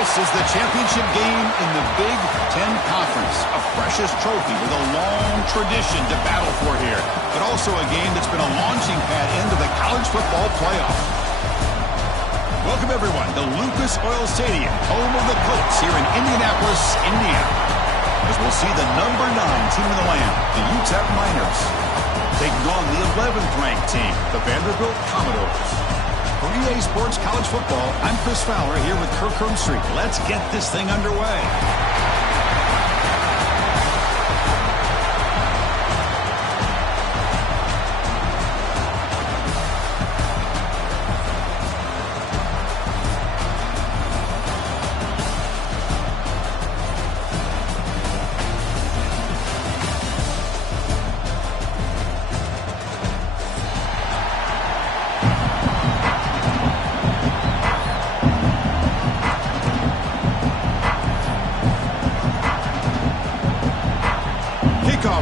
This is the championship game in the Big Ten Conference. A precious trophy with a long tradition to battle for here. But also a game that's been a launching pad into the college football playoff. Welcome, everyone, to Lucas Oil Stadium, home of the Colts here in Indianapolis, Indiana. As we'll see the number 9 team in the land, the UTEP Miners, taking on the 11th ranked team, the Vanderbilt Commodores. For EA Sports College Football, I'm Chris Fowler here with Kirk Herbstreit. Let's get this thing underway.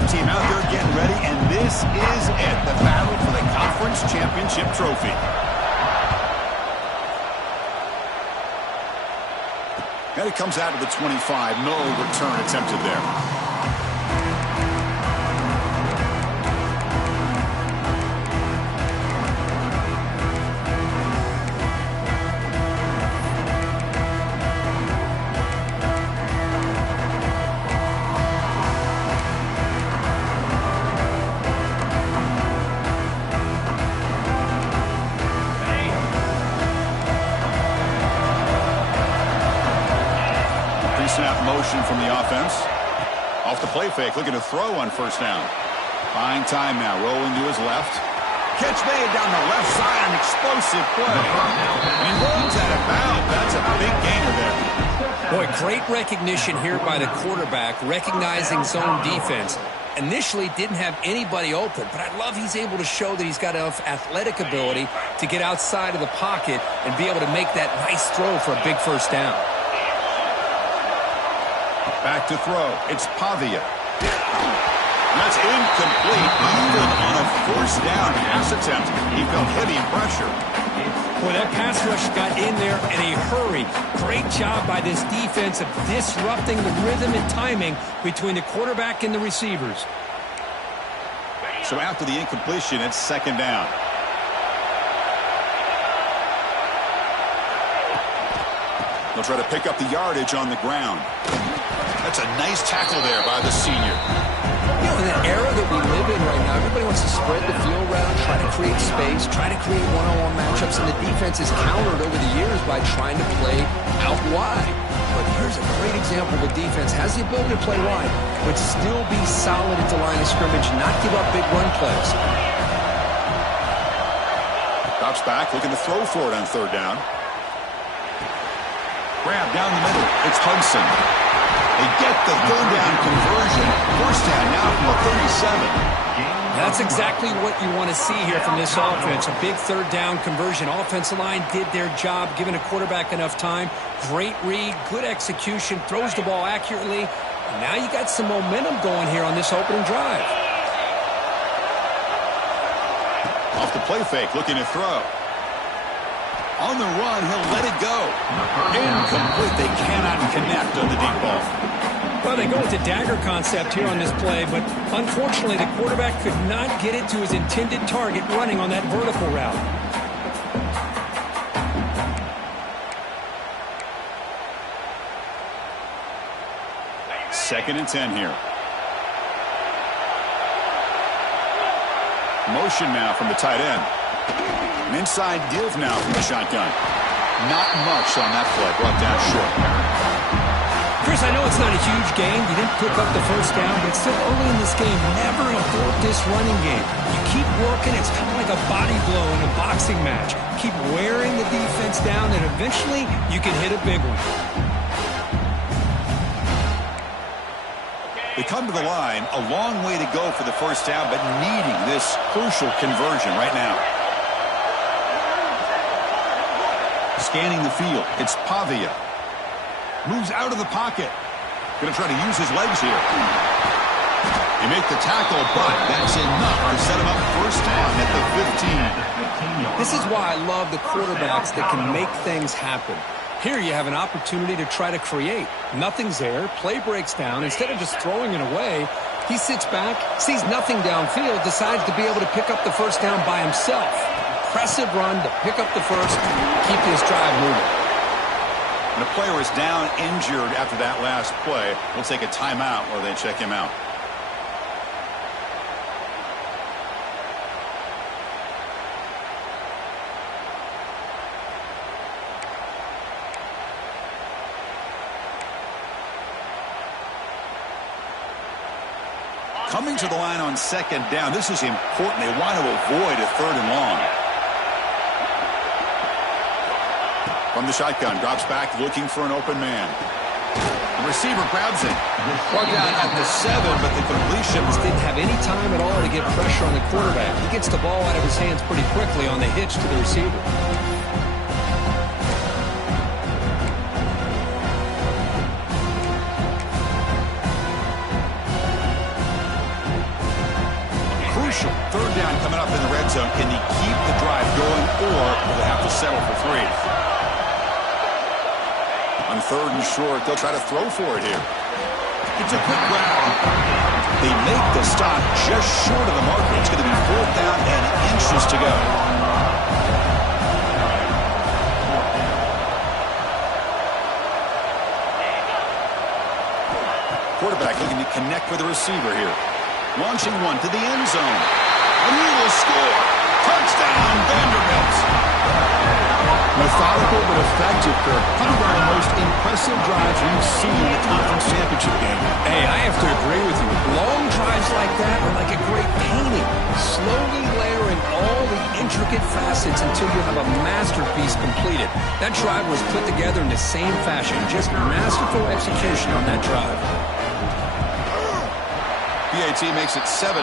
Team out there getting ready, and this is it, the battle for the conference championship trophy. And it comes out to the 25. No return attempted there. Snap motion from the offense. Off the play fake, looking to throw on first down. Buying time now, rolling to his left. Catch made down the left side, an explosive play. And he runs out of bounds. That's a big gainer there. Boy, great recognition here by the quarterback, recognizing zone defense. Initially didn't have anybody open, but I love he's able to show that he's got enough athletic ability to get outside of the pocket and be able to make that nice throw for a big first down. Back to throw. It's Pavia. That's incomplete. Even on a first down pass attempt, he felt heavy pressure. Boy, that pass rush got in there in a hurry. Great job by this defense of disrupting the rhythm and timing between the quarterback and the receivers. So after the incompletion, it's second down. They'll try to pick up the yardage on the ground. That's a nice tackle there by the senior. You know, in the era that we live in right now, everybody wants to spread the field around, try to create space, try to create one-on-one matchups, and the defense is countered over the years by trying to play out wide. But here's a great example of a defense has the ability to play wide, but still be solid at the line of scrimmage, not give up big run plays. Drops back, looking to throw for it on third down. Grab down the middle. It's Hudson. They get the third down conversion. First down now from the 37. That's exactly what you want to see here from this offense. A big third down conversion. Offensive line did their job, giving a quarterback enough time. Great read, good execution, throws the ball accurately. And now you got some momentum going here on this opening drive. Off the play fake, looking to throw. On the run, he'll let it go. Incomplete. They cannot connect on the deep ball. Well, they go with the dagger concept here on this play, but unfortunately the quarterback could not get it to his intended target running on that vertical route. Second and 10 here. Motion now from the tight end. An inside give now from the shotgun. Not much on that play, brought down short. Chris, I know it's not a huge game. You didn't pick up the first down, but still early in this game, never abort this running game. You keep working. It's kind of like a body blow in a boxing match. Keep wearing the defense down, and eventually you can hit a big one. They come to the line, a long way to go for the first down, but needing this crucial conversion right now. Scanning the field, it's Pavia. Moves out of the pocket. Going to try to use his legs here. They make the tackle, but that's enough to set him up first down at the 15. This is why I love the quarterbacks that can make things happen. Here you have an opportunity to try to create. Nothing's there. Play breaks down. Instead of just throwing it away, he sits back, sees nothing downfield, decides to be able to pick up the first down by himself. Impressive run to pick up the first, keep this drive moving. When a player is down injured after that last play, we'll take a timeout while they check him out. Coming to the line on second down, this is important. They want to avoid a third and long. From the shotgun, drops back looking for an open man. The receiver grabs it. Brought down at the 7, but the completion didn't have any time at all to get pressure on the quarterback. He gets the ball out of his hands pretty quickly on the hitch to the receiver. Third down coming up in the red zone. Can he keep the drive going, or will they have to settle for 3? On third and short, they'll try to throw for it here. It's a quick route. They make the stop just short of the marker. It's going to be 4th down and inches to go. Quarterback looking to connect with the receiver here. Launching one to the end zone. And he will score. Touchdown, Vanderbilt. Methodical but effective, Kirk. Probably one of the most impressive drives we've seen in the conference championship game. Hey, I have to agree with you. Long drives like that are like a great painting. Slowly layering all the intricate facets until you have a masterpiece completed. That drive was put together in the same fashion. Just masterful execution on that drive. BAT makes it 7-0.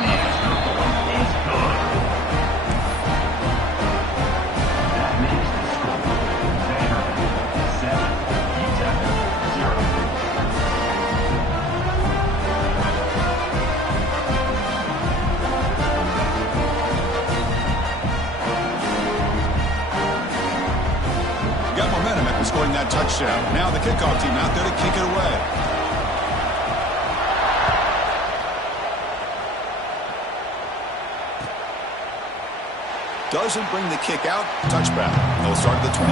Got momentum after scoring that touchdown. Now the kickoff team out there to kick it away. Doesn't bring the kick out. Touchback. They'll start at the 25.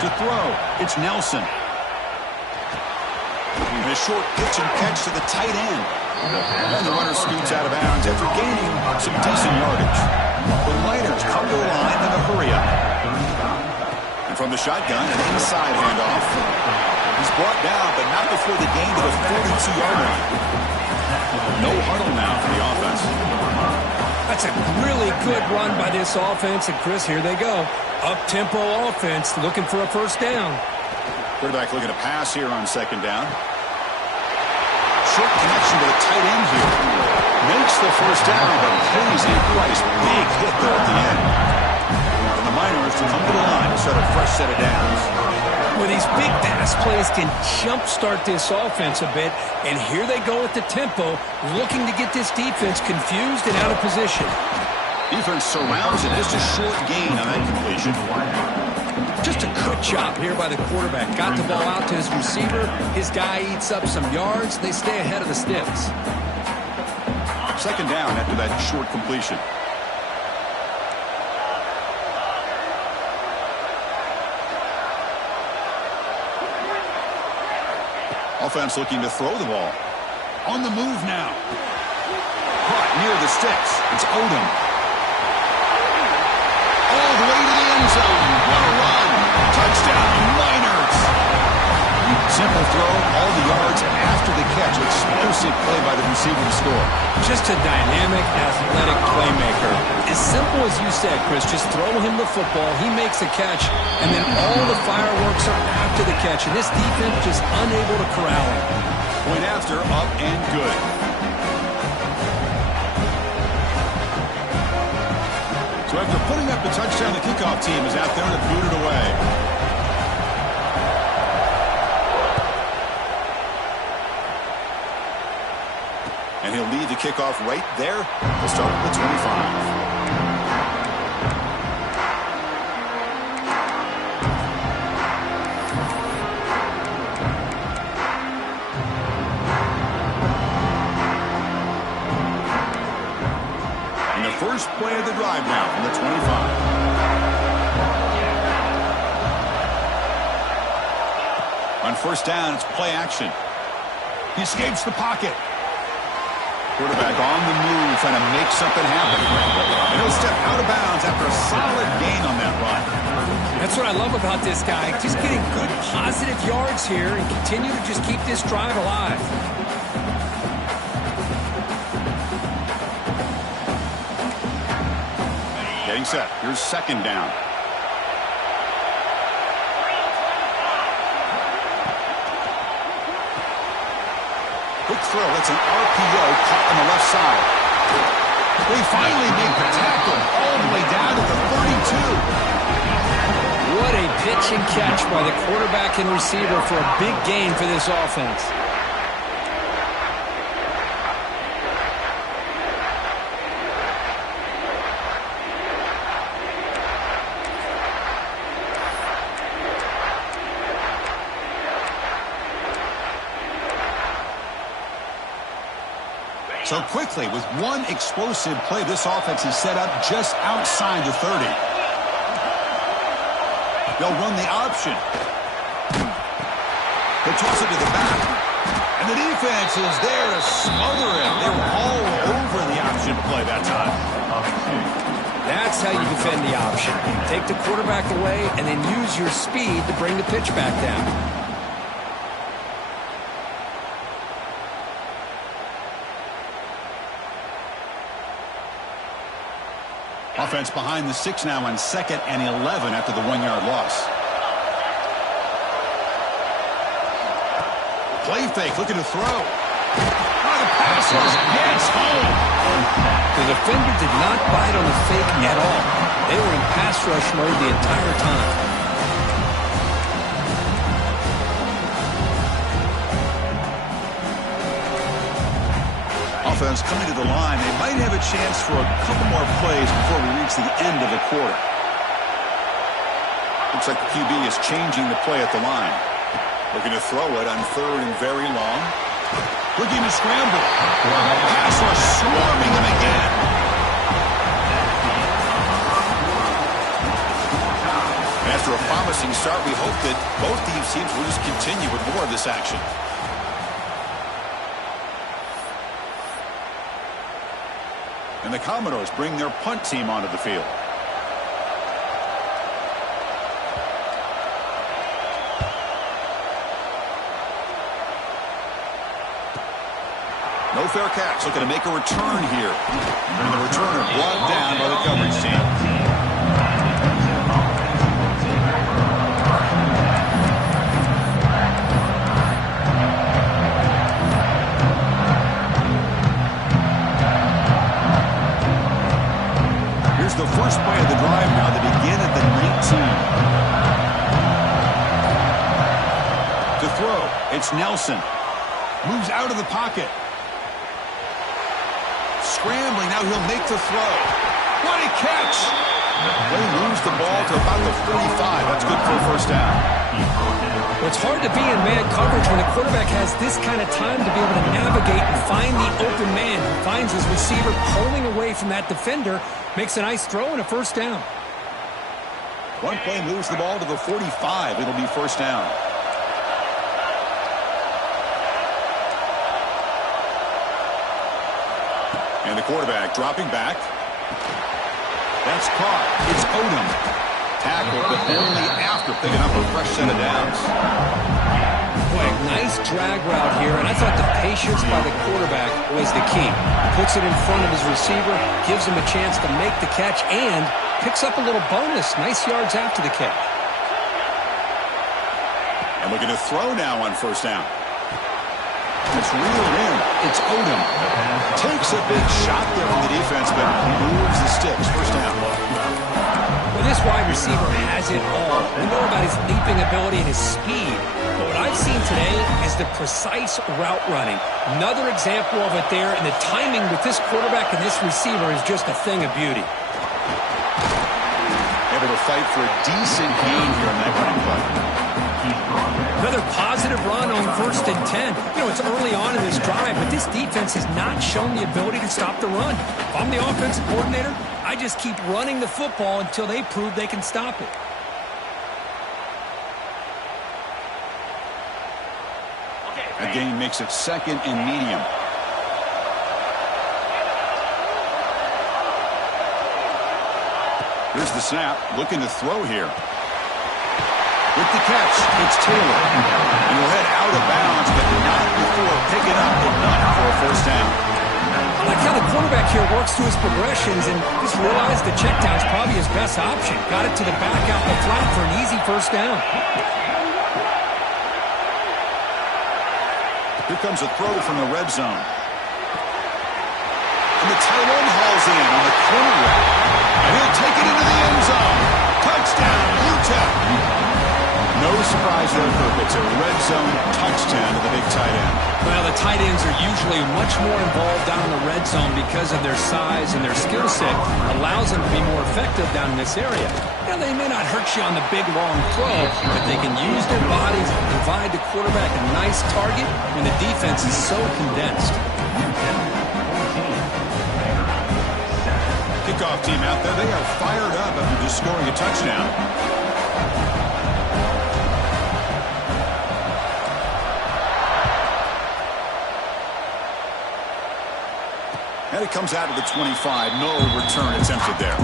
To throw, it's Nelson. And a short pitch and catch to the tight end. And the runner scoots out of bounds after gaining some decent yardage. The Miners come to the line in a hurry-up. And from the shotgun, an inside handoff. He's brought down, but not before the gain to the 42-yard line. No huddle now for the offense. That's a really good run by this offense. And, Chris, here they go. Up-tempo offense looking for a first down. Quarterback looking to pass here on second down. Short connection to the tight end here. Makes the first down, but pays a price. Big hit there at the end. And the Miners to come to the line to set a fresh set of downs. Well, these big pass plays can jumpstart this offense a bit, and here they go at the tempo, looking to get this defense confused and out of position. Defense surrounds it. Just a short gain on that completion. Just a good job here by the quarterback. Got the ball out to his receiver. His guy eats up some yards. They stay ahead of the sticks. Second down after that short completion. Offense looking to throw the ball. On the move now. Caught near the sticks. It's Odom. All the way to the end zone. What a run. Touchdown, Miners. Simple throw, all the yards after the catch. Explosive play by the receiver to score. Just a dynamic, athletic playmaker. As simple as you said, Chris, just throw him the football, he makes the catch, and then all the fireworks are after the catch. And this defense just unable to corral him. Point after, up and good. So after putting up the touchdown, the kickoff team is out there to boot it away. They'll lead the kickoff right there. They'll start with the 25. First play of the drive now from the 25. On first down, it's play action. He escapes the pocket. Quarterback on the move, trying to make something happen. And he'll step out of bounds after a solid gain on that run. That's what I love about this guy. Just getting good, positive yards here and continue to just keep this drive alive. Getting set. Here's second down. Quick throw. That's an RPO caught on the left side. They finally make the tackle all the way down to the 32. What a pitch and catch by the quarterback and receiver for a big gain for this offense. So quickly, with one explosive play, this offense is set up just outside the 30. They'll run the option. They'll toss it to the back. And the defense is there to smother it. They were all over the option play that time. That's how you defend the option. Take the quarterback away and then use your speed to bring the pitch back down. Offense behind the 6 now on 2nd and 11 after the 1-yard loss. Play fake, looking to throw. Oh, the pass gets home. The defender did not bite on the fake at all. They were in pass rush mode the entire time. Offense coming to the line. They might have a chance for a couple more plays before we reach the end of the quarter. Looks like the QB is changing the play at the line. Looking to throw it on 3rd and very long. Looking to scramble. Pass rush swarming him again. After a promising start, we hope that both these teams will just continue with more of this action. And the Commodores bring their punt team onto the field. No fair catch. Looking to make a return here. And the returner brought down by the coverage team. The first play of the drive now. They begin at the 19. To throw, it's Nelson. Moves out of the pocket. Scrambling, now he'll make the throw. What a catch! They lose the ball to about the 45. That's good for a first down. Well, it's hard to be in man coverage when the quarterback has this kind of time to be able to navigate and find the open man. Finds his receiver pulling away from that defender. Makes a nice throw and a first down. One play moves the ball to the 45. It'll be first down. And the quarterback dropping back. That's caught. It's Odom. Tackled, but only after picking up a fresh set of downs. Boy, nice drag route here, and I thought the patience by the quarterback was the key. Puts it in front of his receiver, gives him a chance to make the catch, and picks up a little bonus. Nice yards after the catch. And looking to throw now on first down. It's reeled in. It's Odom. Takes a big shot there from the defense, but moves the sticks. First down. Well, this wide receiver has it all. We know about his leaping ability and his speed. But what I've seen today is the precise route running. Another example of it there, and the timing with this quarterback and this receiver is just a thing of beauty. Able to fight for a decent gain here in that running play. Another positive run on 1st and 10. You know, it's early on in this drive, but this defense has not shown the ability to stop the run. If I'm the offensive coordinator, I just keep running the football until they prove they can stop it. A gain makes it 2nd and medium. Here's the snap, looking to throw here. With the catch, it's Taylor. And he'll head out of bounds, but not before picking up enough for a 1st down. I like how the quarterback here works through his progressions and just realized the check down is probably his best option. Got it to the back out the flat for an easy 1st down. Here comes a throw from the red zone. And the tight end hauls in on the corner route. And he'll take it into the end zone. Touchdown, UTEP. No surprise there, Kirk. It's a red zone touchdown to the big tight end. Well, the tight ends are usually much more involved down in the red zone because of their size and their skill set. Allows them to be more effective down in this area. Now, they may not hurt you on the big, long throw, but they can use their bodies and provide the quarterback a nice target when the defense is so condensed. Kickoff team out there. They are fired up after just scoring a touchdown. And it comes out to the 25. No return attempted there.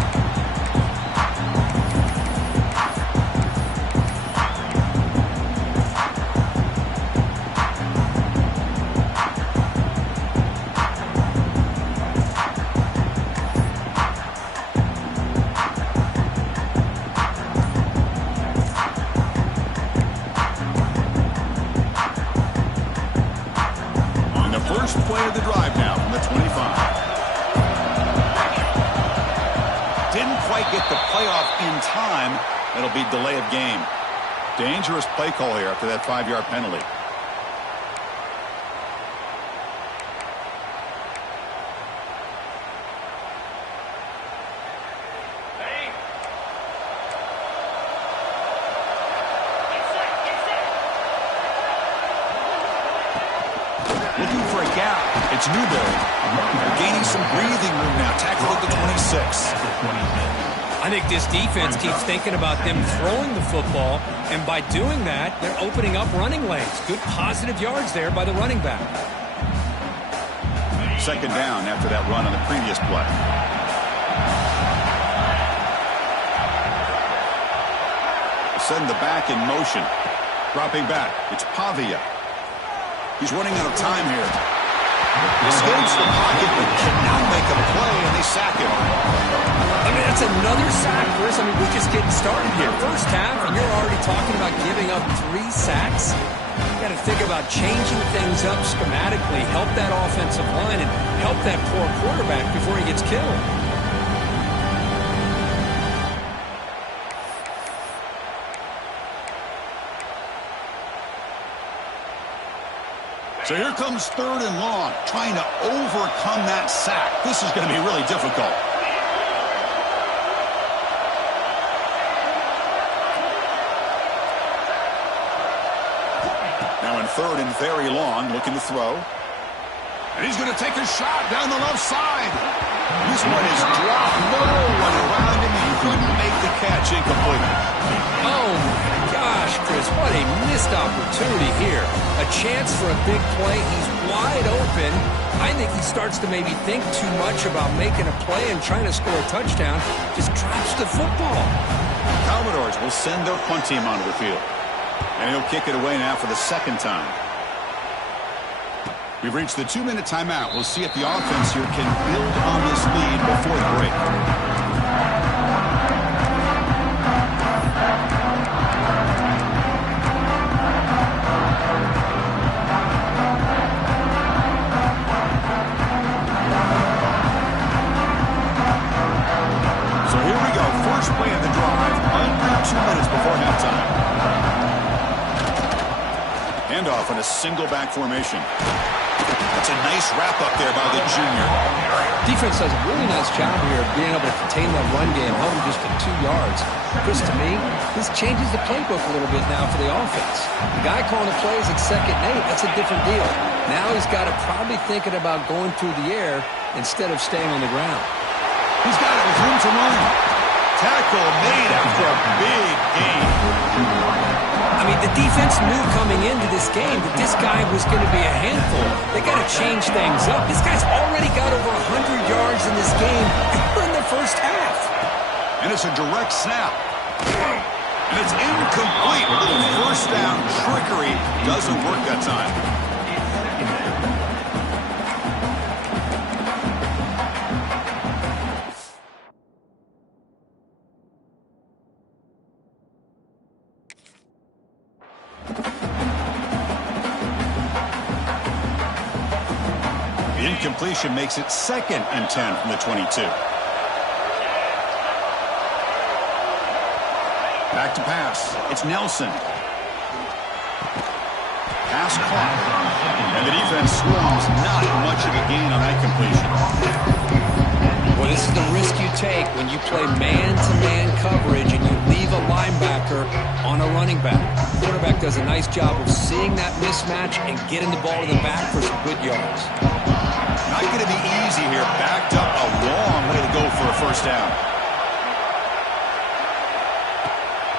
On the first play of the drive now from the 25. Didn't quite get the playoff in time. It'll be delay of game. Dangerous play call here after that 5-yard penalty. Looking for a gap. It's Newberry. Gaining some breathing room now. Tackle at the 26. I think this defense keeps thinking about them throwing the football, and by doing that, they're opening up running lanes. Good positive yards there by the running back. 2nd down after that run on the previous play. Send the back in motion. Dropping back. It's Pavia. He's running out of time here. Escapes the pocket, but can now make a play, and they sack him. I mean, that's another sack, Chris. I mean, we're just getting started here. First half, and you're already talking about giving up 3 sacks. You got to think about changing things up schematically, help that offensive line, and help that poor quarterback before he gets killed. So here comes 3rd and long, trying to overcome that sack. This is going to be really difficult. Now in 3rd and very long, looking to throw. And he's going to take a shot down the left side. This one is dropped. No one around him. He couldn't make the catch. Incomplete. Oh, my gosh, Chris, what a missed opportunity here. A chance for a big play. He's wide open. I think he starts to maybe think too much about making a play and trying to score a touchdown. Just drops the football. Commodores will send their punt team onto the field. And he'll kick it away now for the 2nd time. We've reached the 2-minute timeout. We'll see if the offense here can build on this lead before the break. Play of the drive. off in a single back formation. That's a nice wrap up there by the junior. Defense does a really nice job here of being able to contain that run game, held him just to 2 yards. Chris, to me, this changes the playbook a little bit now for the offense. The guy calling the plays at 2nd and 8, that's a different deal. Now he's got to probably thinking about going through the air instead of staying on the ground. He's got it with room to run. Tackle made after a big gain. I mean, the defense knew coming into this game that this guy was going to be a handful. They got to change things up. This guy's already got over 100 yards in this game in the first half. And it's a direct snap. And it's incomplete. A little first down trickery doesn't work that time. Incompletion makes it 2nd and 10 from the 22. Back to pass. It's Nelson. Pass caught. And the defense swarms. Not much of a gain on that completion. Well, this is the risk you take when you play man-to-man coverage and you leave a linebacker on a running back. The quarterback does a nice job of seeing that mismatch and getting the ball to the back for some good yards. Not going to be easy here. Backed up a long way to go for a first down.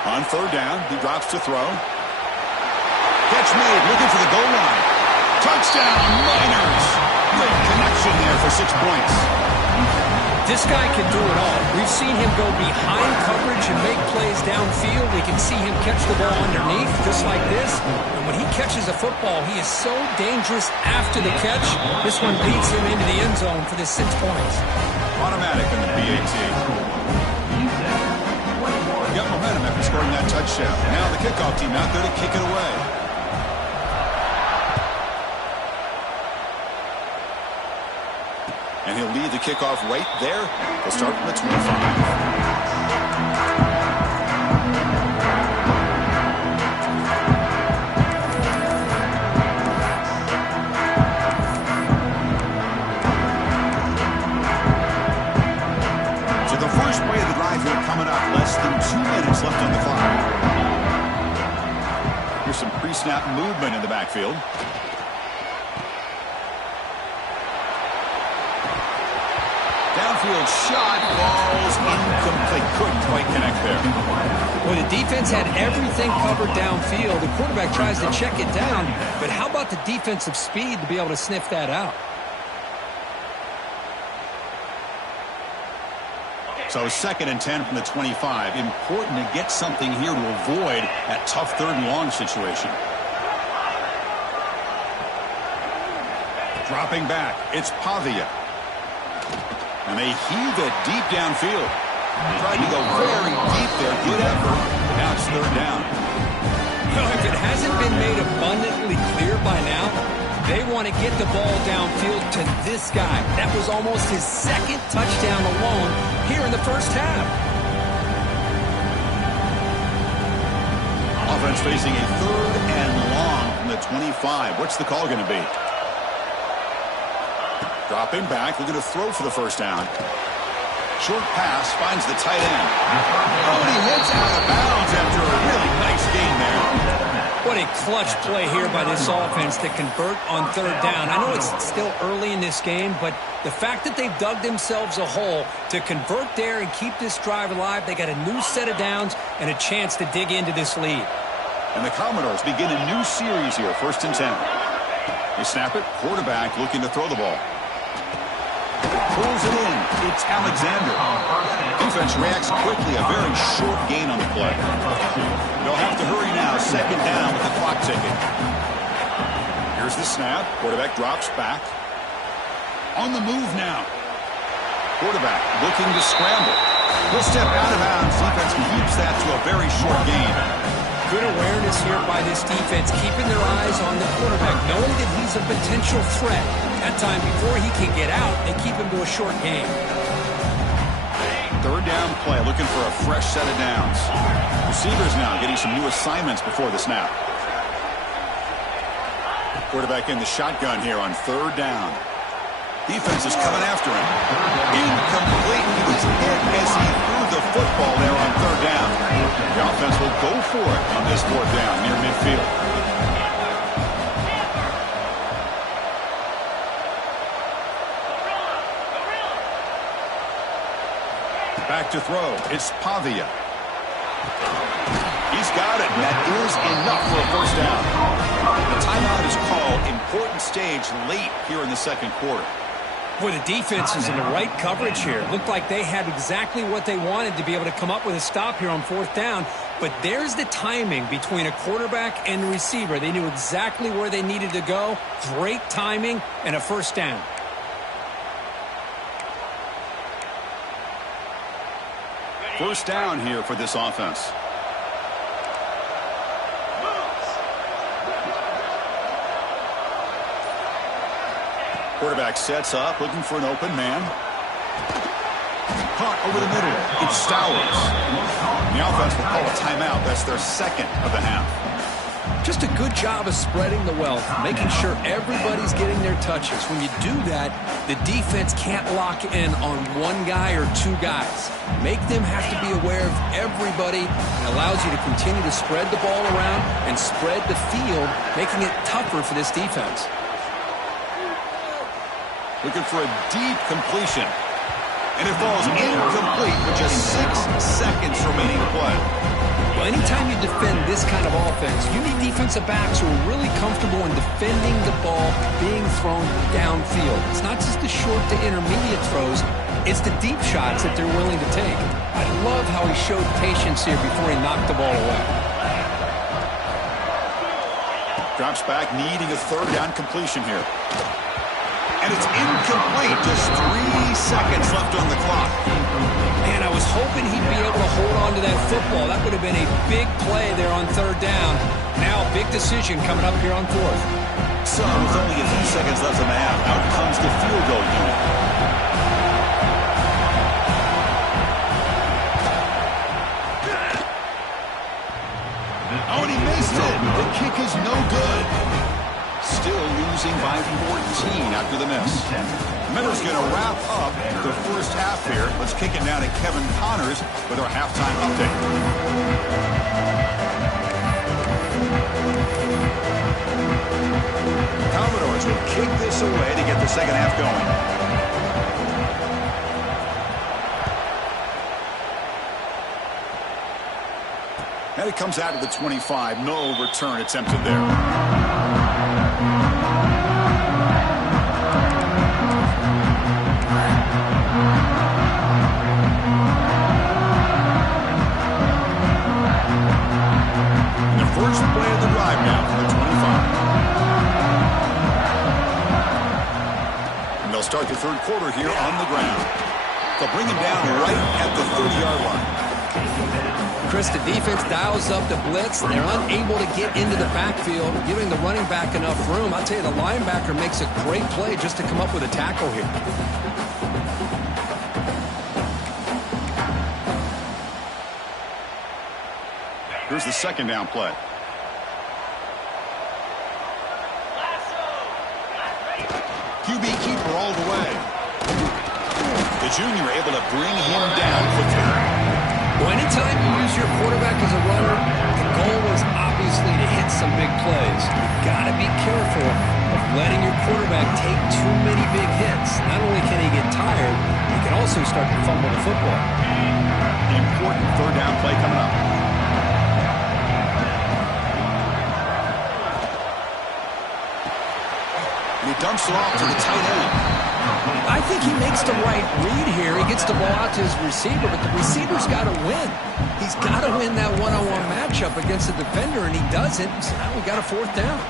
On 3rd down, he drops to throw. Catch made, looking for the goal line. Touchdown, Miners. Great connection there for 6 points. This guy can do it all. We've seen him go behind coverage and make plays downfield. We can see him catch the ball underneath, just like this. And when he catches a football, he is so dangerous after the catch. This one beats him into the end zone for the 6 points. Automatic in the BAT. Got momentum after scoring that touchdown. Now the kickoff team out there to kick it away. And he'll lead the kickoff right there. He'll start from the 25. So the first play of the drive here coming up. Less than 2 minutes left on the clock. Here's some pre-snap movement in the backfield. Downfield shot, balls incomplete. Couldn't quite connect there. Well, the defense had everything covered downfield. The quarterback tries to check it down, but how about the defensive speed to be able to sniff that out? So 2nd and 10 from the 25. Important to get something here to avoid that tough 3rd and long situation. Dropping back, it's Pavia. And they heave it deep downfield. Tried to go very deep there. Good effort. Now it's 3rd down. You know, if it hasn't been made abundantly clear by now, they want to get the ball downfield to this guy. That was almost his 2nd touchdown alone here in the first half. Offense facing a 3rd and long from the 25. What's the call going to be? Dropping back, looking to throw for the first down. Short pass, finds the tight end. Oh, and he hits out of bounds after a really nice gain there. What a clutch play here by this offense to convert on 3rd down. I know it's still early in this game, but the fact that they've dug themselves a hole to convert there and keep this drive alive, they got a new set of downs and a chance to dig into this lead. And the Commodores begin a new series here, 1st and 10. They snap it, quarterback looking to throw the ball. Pulls it in. It's Alexander. Defense reacts quickly. A very short gain on the play. They'll have to hurry now. 2nd down with the clock ticking. Here's the snap. Quarterback drops back. On the move now. Quarterback looking to scramble. He'll step out of bounds. Defense keeps that to a very short gain. Good awareness here by this defense, keeping their eyes on the quarterback, knowing that he's a potential threat. That time, before he can get out, they keep him to a short game. 3rd down play, looking for a fresh set of downs. Receivers now getting some new assignments before the snap. Quarterback in the shotgun here on third down. Defense is coming after him. Incomplete. He was hit as he threw the football there on third down. The offense will go for it on this fourth down near midfield. Back to throw. It's Pavia. He's got it, and that is enough for a first down. The timeout is called. Important stage late here in the second quarter. Boy, the defense is in the right coverage here. It looked like they had exactly what they wanted to be able to come up with a stop here on fourth down. But there's the timing between a quarterback and the receiver. They knew exactly where they needed to go. Great timing and a first down. First down here for this offense. Quarterback sets up, looking for an open man. Caught over the middle. It's Stowers. The offense will call a timeout. That's their second of the half. Just a good job of spreading the wealth, making sure everybody's getting their touches. When you do that, the defense can't lock in on one guy or two guys. Make them have to be aware of everybody. It allows you to continue to spread the ball around and spread the field, making it tougher for this defense. Looking for a deep completion. And it falls incomplete with just 6 seconds remaining to play. Well, anytime you defend this kind of offense, you need defensive backs who are really comfortable in defending the ball being thrown downfield. It's not just the short to intermediate throws. It's the deep shots that they're willing to take. I love how he showed patience here before he knocked the ball away. Drops back, needing a third down completion here. And it's incomplete. Just 3 seconds left on the clock. Man, I was hoping he'd be able to hold on to that football. That would have been a big play there on third down. Now a big decision coming up here on fourth. So with only a few seconds left in the half, out comes the field goal unit. Oh, and he missed it. The kick is no good. Still losing by 14 after the miss. Miller's going to wrap up the first half here. Let's kick it down to Kevin Connors with our halftime update. Commodores will kick this away to get the second half going. And it comes out of the 25. No return attempted there. First play of the drive now from the 25. And they'll start the third quarter here on the ground. They'll bring him down right at the 30-yard line. Chris, the defense dials up the blitz. They're unable to get into the backfield, giving the running back enough room. I'll tell you, the linebacker makes a great play just to come up with a tackle here. Here's the second down play. QB keeper all the way. The junior able to bring him down quickly. Well, anytime you use your quarterback as a runner, the goal is obviously to hit some big plays. You've got to be careful of letting your quarterback take too many big hits. Not only can he get tired, he can also start to fumble the football. The important third down play coming up. He dumps it off to the tight end. I think he makes the right read here. He gets the ball out to his receiver, but the receiver's got to win. He's got to win that one-on-one matchup against the defender, and he doesn't. So now we got a fourth down.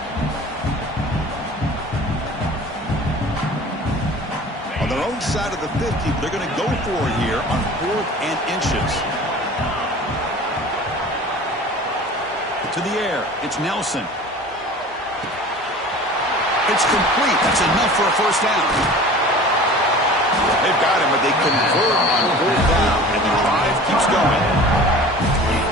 On their own side of the 50, they're going to go for it here on 4th and inches. To the air, it's Nelson. It's complete. That's enough for a first down. They've got him, but they convert on 4th down, and the drive keeps going.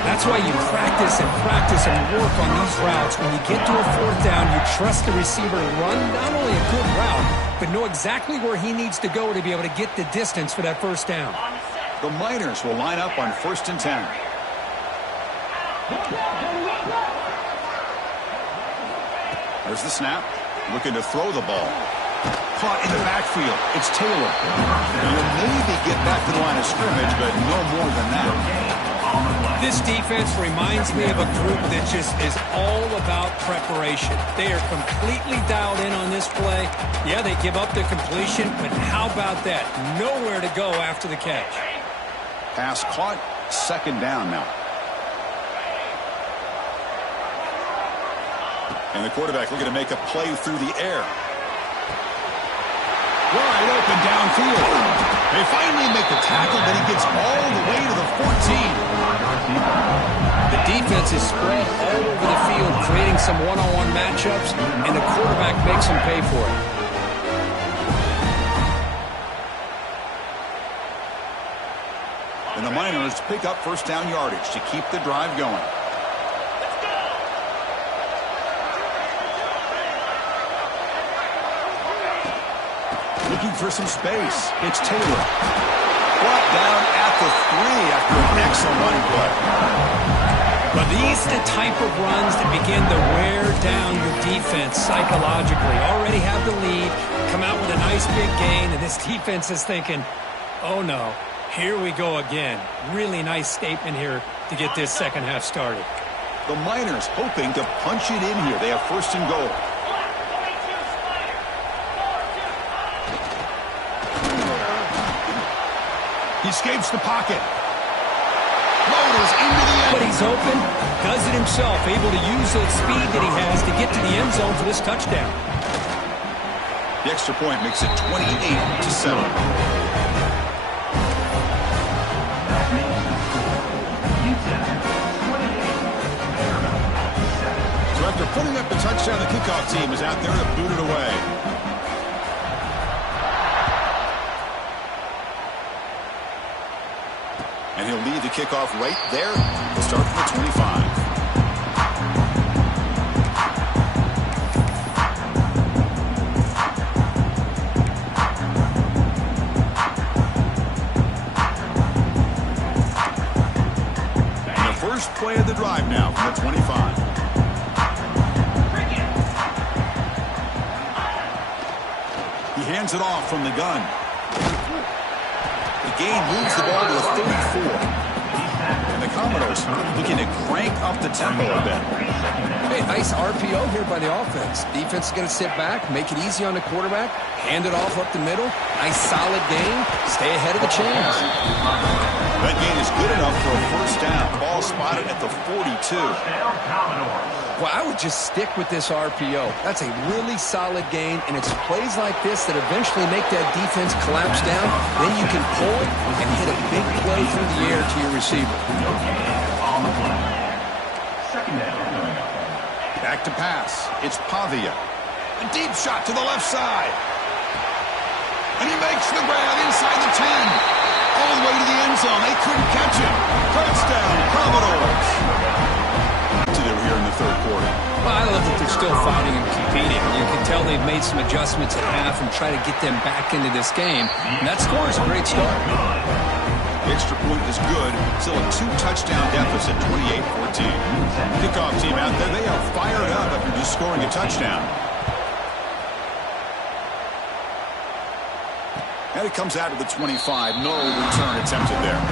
That's why you practice and work on these routes. When you get to a fourth down, you trust the receiver to run not only a good route, but know exactly where he needs to go to be able to get the distance for that first down. The Miners will line up on 1st and 10. There's the snap. Looking to throw the ball. Caught in the backfield. It's Taylor. He'll maybe get back to the line of scrimmage, but no more than that. This defense reminds me of a group that just is all about preparation. They are completely dialed in on this play. Yeah, they give up the completion, but how about that? Nowhere to go after the catch. Pass caught. 2nd down now. And the quarterback looking to make a play through the air. Wide open downfield. They finally make the tackle, but he gets all the way to the 14. The defense is spread all over the field, creating some one-on-one matchups, and the quarterback makes them pay for it. And the Miners pick up 1st down yardage to keep the drive going. Looking for some space. It's Taylor. Brought down at the 3 after an excellent running play. But these are the type of runs that begin to wear down your defense psychologically. Already have the lead, come out with a nice big gain, and this defense is thinking, oh no, here we go again. Really nice statement here to get this second half started. The Miners hoping to punch it in here. They have 1st and goal. He escapes the pocket. Motors into the end. But he's open, does it himself, able to use that speed that he has to get to the end zone for this touchdown. The extra point makes it 28-7. So after putting up the touchdown, the kickoff team is out there to boot it away. And he'll lead the kickoff right there. We'll start from the 25. And the first play of the drive now from the 25. He hands it off from the gun. The gain moves the ball to a 34. And the Commodores looking to crank up the tempo a bit. Hey, nice RPO here by the offense. Defense is going to sit back, make it easy on the quarterback, hand it off up the middle. Nice solid gain. Stay ahead of the chains. That gain is good enough for a 1st down. Ball spotted at the 42. Well, I would just stick with this RPO. That's a really solid gain, and it's plays like this that eventually make that defense collapse down. Then you can pull it and hit a big play through the air to your receiver. Back to pass. It's Pavia. A deep shot to the left side. And he makes the grab inside the 10. All the way to the end zone. They couldn't catch him. Touchdown, Commodores. To do here in the 3rd quarter. Well, I love that they're still fighting and competing. You can tell they've made some adjustments at half and try to get them back into this game. And that score is a great start. The extra point is good. Still a 2-touchdown deficit, 28-14. Kickoff team out there, they are fired up after just scoring a touchdown. And it comes out to the 25. No return attempted there.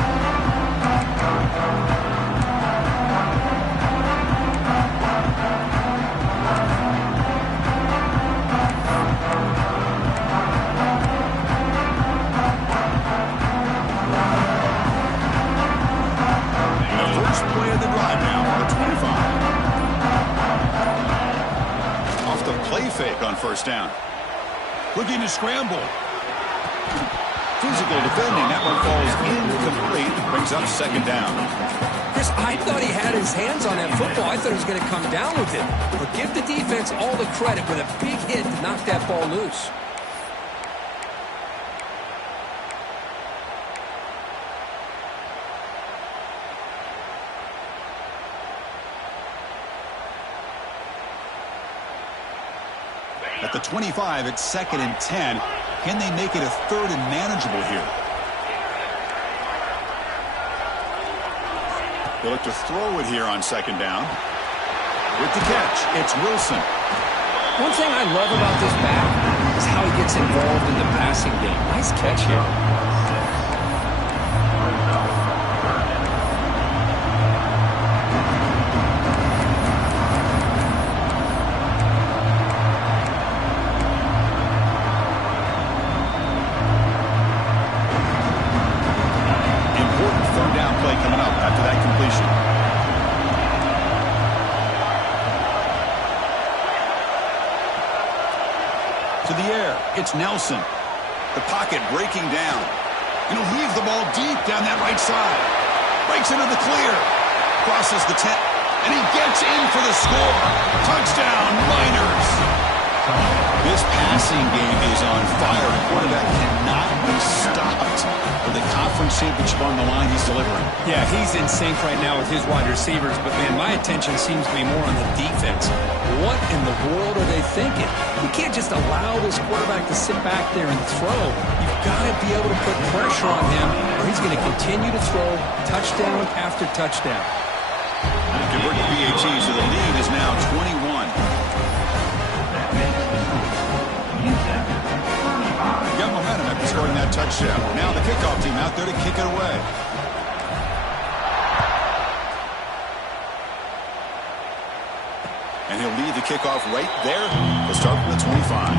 Play of the drive now on the 25. Off the play fake on 1st down. Looking to scramble. Physical defending. That one falls incomplete. Brings up 2nd down. Chris, I thought he had his hands on that football. I thought he was going to come down with it. But give the defense all the credit with a big hit to knock that ball loose. At the 25, it's 2nd and 10. Can they make it a 3rd and manageable here? They look to throw it here on 2nd down. With the catch, it's Wilson. One thing I love about this back is how he gets involved in the passing game. Nice catch here. To the air, it's Nelson. The pocket breaking down. And he'll heave the ball deep down that right side. Breaks into the clear. Crosses the 10. And he gets in for the score. Touchdown, Miners. This passing game is on fire. The quarterback cannot be stopped. With the conference championship on the line, he's delivering. Yeah, he's in sync right now with his wide receivers. But, man, my attention seems to be more on the defense. What in the world are they thinking? You can't just allow this quarterback to sit back there and throw. You've got to be able to put pressure on him, or he's going to continue to throw touchdown after touchdown. Convert to BAT, so the lead is now 21. Got momentum after scoring that touchdown. Now the kickoff team out there to kick it away. And he'll lead the kickoff right there to start from the 25.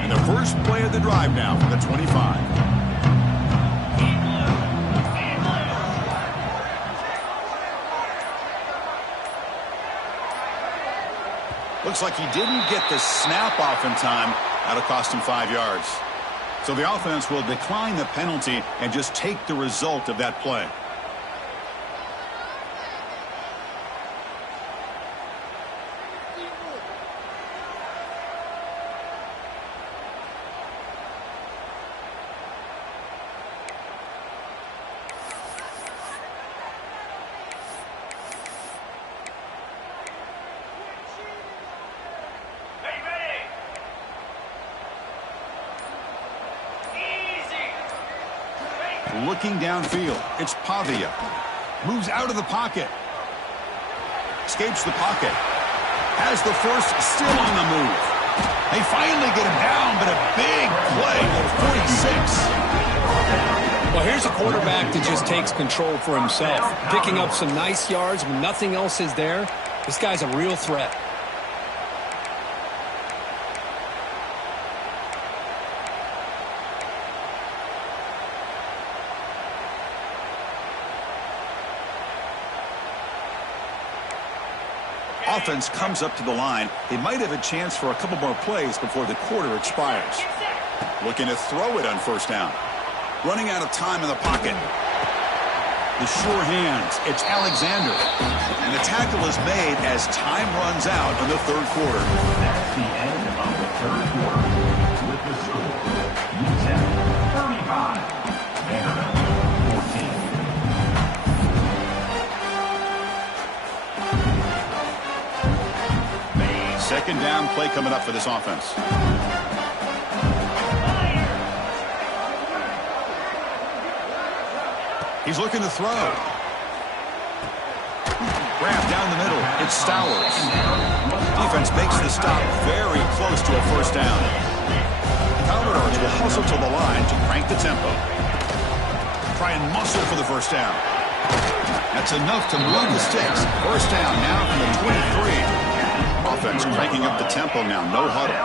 And the first play of the drive now from the 25. Looks like he didn't get the snap off in time. That'll cost him 5 yards. So the offense will decline the penalty and just take the result of that play. Looking downfield, it's Pavia. Moves out of the pocket. Escapes the pocket. Has the first, still on the move. They finally get him down, but a big play at 46. Well, here's a quarterback that just takes control for himself. Picking up some nice yards when nothing else is there. This guy's a real threat. Offense comes up to the line. They might have a chance for a couple more plays before the quarter expires. Looking to throw it on first down. Running out of time in the pocket. The sure hands. It's Alexander. And the tackle is made as time runs out in the third quarter. That's the end of the third quarter. With the score, UTEP 35, Vanderbilt 14. Second down play coming up for this offense. He's looking to throw. Grab down the middle. It's Stowers. Defense makes the stop very close to a first down. Commodores will hustle to the line to crank the tempo. Try and muscle for the first down. That's enough to move the sticks. First down now from the 23. Offense cranking up the tempo now. No huddle.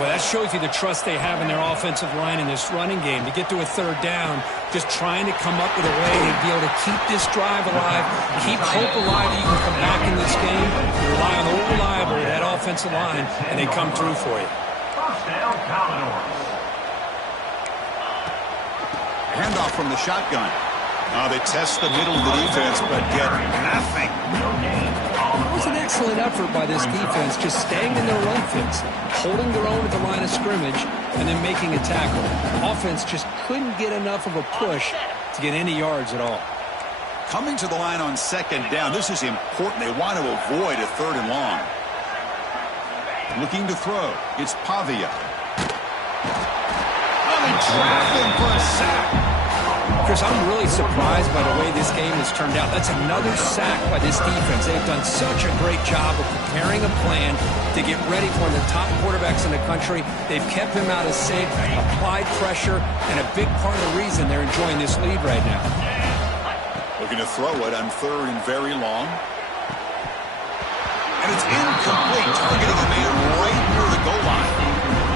Well, that shows you the trust they have in their offensive line in this running game. To get to a third down, just trying to come up with a way to be able to keep this drive alive, keep hope alive that you can come back in this game. You rely on the reliable, that offensive line, and they come through for you. First down, Commodores. Handoff from the shotgun. They test the middle of the defense, but get nothing. No gain. Wasn't excellent effort by this defense, just staying in their run fits, holding their own at the line of scrimmage, and then making a tackle. Offense just couldn't get enough of a push to get any yards at all. Coming to the line on second down, this is important. They want to avoid a third and long. Looking to throw. It's Pavia. They trap him for a sack. Chris, I'm really surprised by the way this game has turned out. That's another sack by this defense. They've done such a great job of preparing a plan to get ready for one of the top quarterbacks in the country. They've kept him out of sync, applied pressure, and a big part of the reason they're enjoying this lead right now. Looking to throw it on third and very long. And it's incomplete, targeting a man right near the goal line.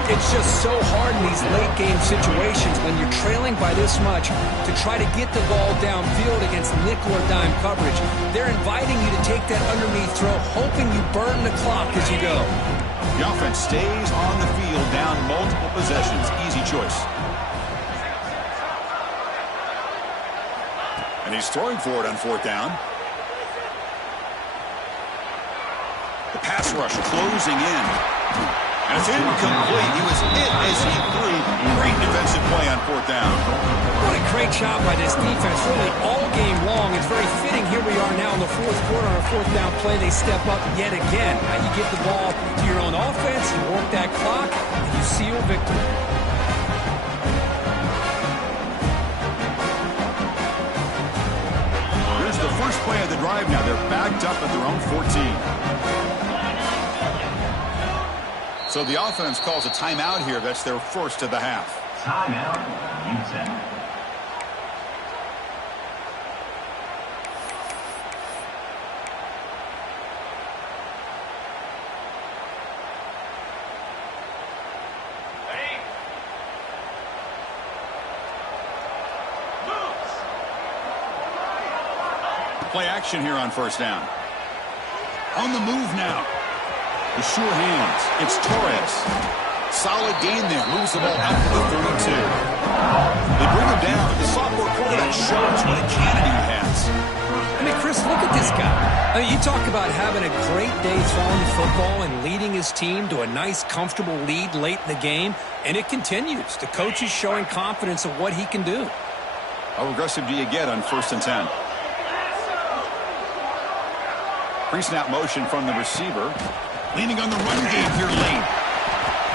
It's just so hard in these late-game situations when you're trailing by this much to try to get the ball downfield against nickel or dime coverage. They're inviting you to take that underneath throw, hoping you burn the clock as you go. The offense stays on the field, down multiple possessions. Easy choice. And he's throwing for it on fourth down. The pass rush closing in. And it's incomplete. He was hit as he threw. Great defensive play on fourth down. What a great job by this defense, really all game long. It's very fitting. Here we are now in the fourth quarter on a fourth down play. They step up yet again. Now you get the ball to your own offense, you work that clock, and you seal victory. Here's the first play of the drive now. They're backed up at their own 14. So the offense calls a timeout here. That's their first of the half. Timeout, UTEP. Play action here on first down. On the move now. The sure hands. It's Torres. Solid gain there. Moves the ball out to the 32. They bring him down. The sophomore quarterback shows what a cannon he has. I mean, Chris, look at this guy. I mean, you talk about having a great day throwing the football and leading his team to a nice, comfortable lead late in the game, and it continues. The coach is showing confidence of what he can do. How aggressive do you get on 1st and 10? Pre-snap motion from the receiver. Leaning on the run game here late.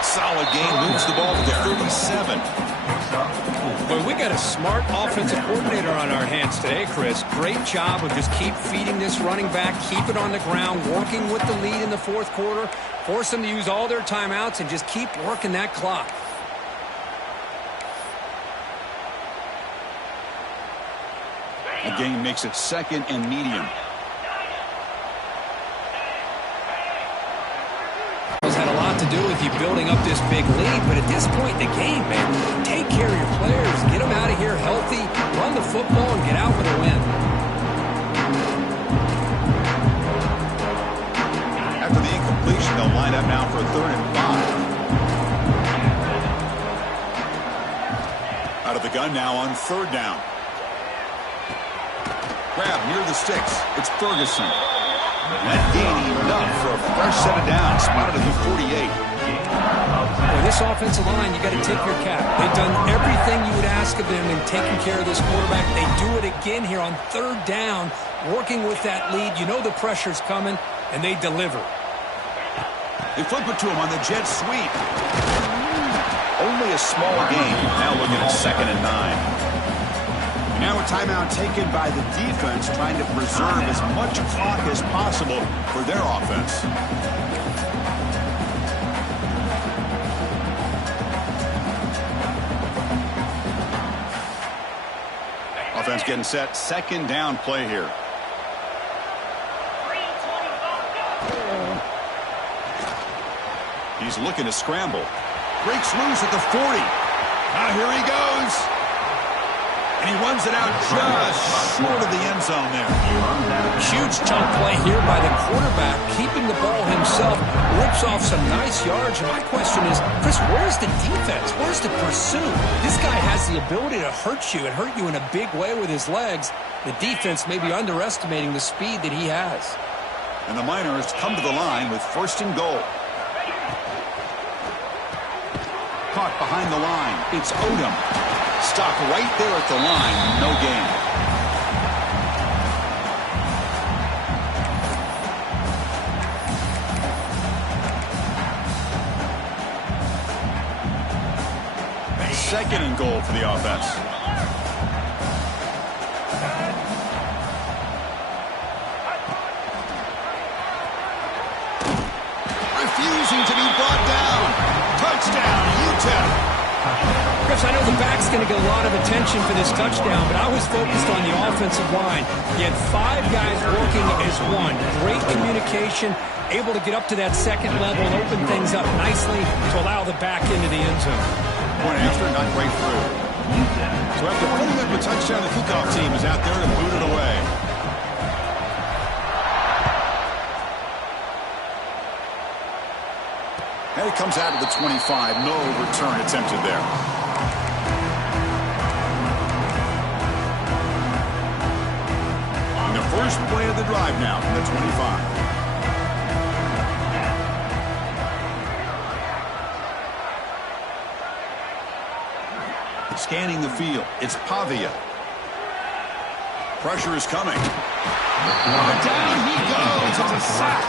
Solid game. Moves the ball to the 37. Boy, we got a smart offensive coordinator on our hands today, Chris. Great job of just keep feeding this running back, keep it on the ground, working with the lead in the fourth quarter, force them to use all their timeouts, and just keep working that clock. The game makes it second and medium. Had a lot to do with you building up this big lead, but at this point in the game, man, take care of your players, get them out of here healthy, run the football, and get out with a win. After the incompletion, they'll line up now for a 3rd and 5. Out of the gun now on 3rd down. Grab near the sticks. It's Ferguson. That gain enough for a fresh set of downs. Spotted at the 48. Well, this offensive line, you got to tip your cap. They've done everything you would ask of them in taking care of this quarterback. They do it again here on 3rd down, working with that lead. You know the pressure's coming, and they deliver. They flip it to him on the jet sweep. Only a small gain. Now looking at 2nd and 9. Now a timeout taken by the defense, trying to preserve as much clock as possible for their offense. Offense getting set. 2nd down play here. He's looking to scramble. Breaks loose at the 40. Now here he goes. And he runs it out just short of the end zone there. Huge chunk play here by the quarterback, keeping the ball himself, rips off some nice yards. And my question is, Chris, where's the defense? Where's the pursuit? This guy has the ability to hurt you and hurt you in a big way with his legs. The defense may be underestimating the speed that he has. And the Miners come to the line with 1st and goal. Caught behind the line. It's Odom. Stopped right there at the line. No gain. Second and goal for the offense. Refusing to be brought down. Touchdown, UTEP. Chris, I know the back's going to get a lot of attention for this touchdown, but I was focused on the offensive line. You had 5 guys working as one. Great communication, able to get up to that second level and open things up nicely to allow the back into the end zone. Point after, not right through. So after putting up a touchdown, the kickoff team is out there to boot it away. And it comes out of the 25. No return attempted there. And the first play of the drive now from the 25. Scanning the field. It's Pavia. Pressure is coming. Down he goes. It's a sack.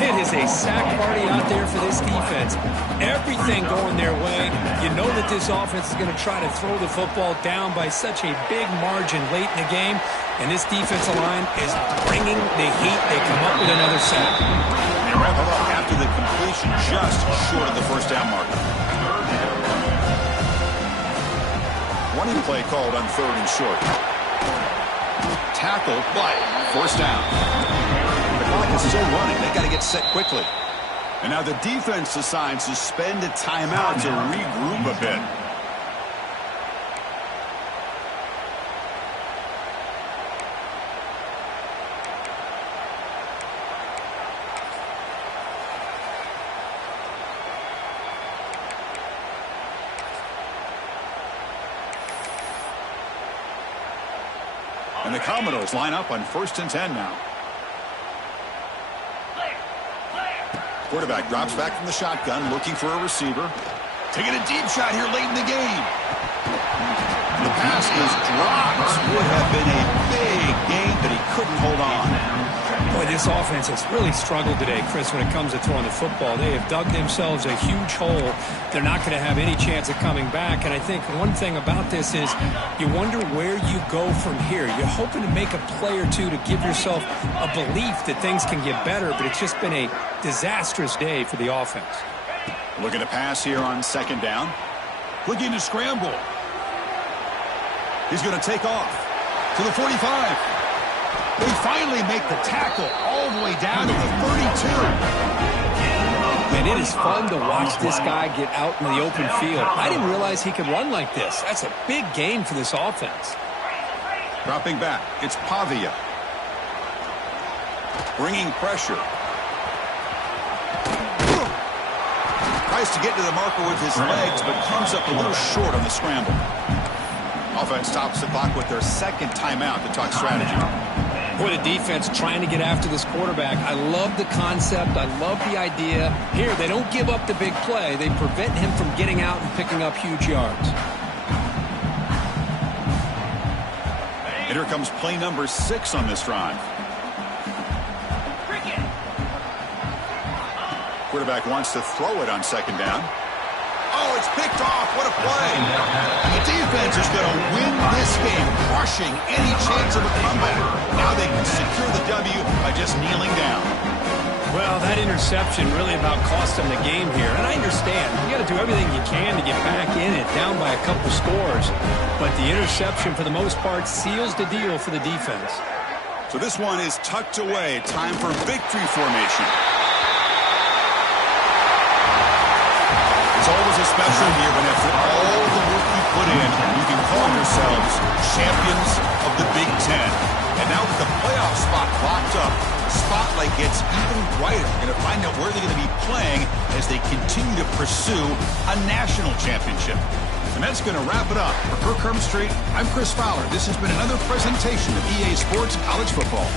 It is a sack party out there for this defense. Everything going their way. You know that this offense is going to try to throw the football down by such a big margin late in the game. And this defensive line is bringing the heat. They come up with another sack. They wrap it up after the completion just short of the first down marker. Running play called on 3rd and short. Tackle, but first down. The clock is still running. They got to get set quickly. And now the defense decides to spend a timeout to regroup a bit. And the Commodores line up on 1st and 10 now. Quarterback drops back from the shotgun, looking for a receiver. Taking a deep shot here late in the game. The pass is dropped. Would have been a big gain, but he couldn't hold on. Boy, this offense has really struggled today, Chris, when it comes to throwing the football. They have dug themselves a huge hole. They're not going to have any chance of coming back. And I think one thing about this is you wonder where you go from here. You're hoping to make a play or two to give yourself a belief that things can get better, but it's just been a disastrous day for the offense. Looking to pass here on 2nd down. Looking to scramble. He's going to take off to the 45. They finally make the tackle all the way down to the 32. And it is fun to watch this guy get out in the open field. I didn't realize he could run like this. That's a big game for this offense. Dropping back, it's Pavia. Bringing pressure. Tries to get to the marker with his legs, but comes up a little short on the scramble. Offense stops the clock with their 2nd timeout to talk strategy. Boy, the defense trying to get after this quarterback. I love the concept. I love the idea. Here, they don't give up the big play. They prevent him from getting out and picking up huge yards. And here comes play number 6 on this drive. Quarterback wants to throw it on 2nd down. Oh, it's picked off. What a play. And the defense is going to win this game, crushing any chance of a comeback. Now they can secure the W by just kneeling down. Well, that interception really about cost them the game here. And I understand. You got to do everything you can to get back in it, down by a couple scores. But the interception, for the most part, seals the deal for the defense. So this one is tucked away. Time for victory formation. It's always a special year when after all the work you put in, you can call yourselves champions of the Big Ten. And now with the playoff spot locked up, the spotlight gets even brighter. We're going to find out where they're going to be playing as they continue to pursue a national championship. And that's going to wrap it up. For Kirk Street, I'm Chris Fowler. This has been another presentation of EA Sports College Football.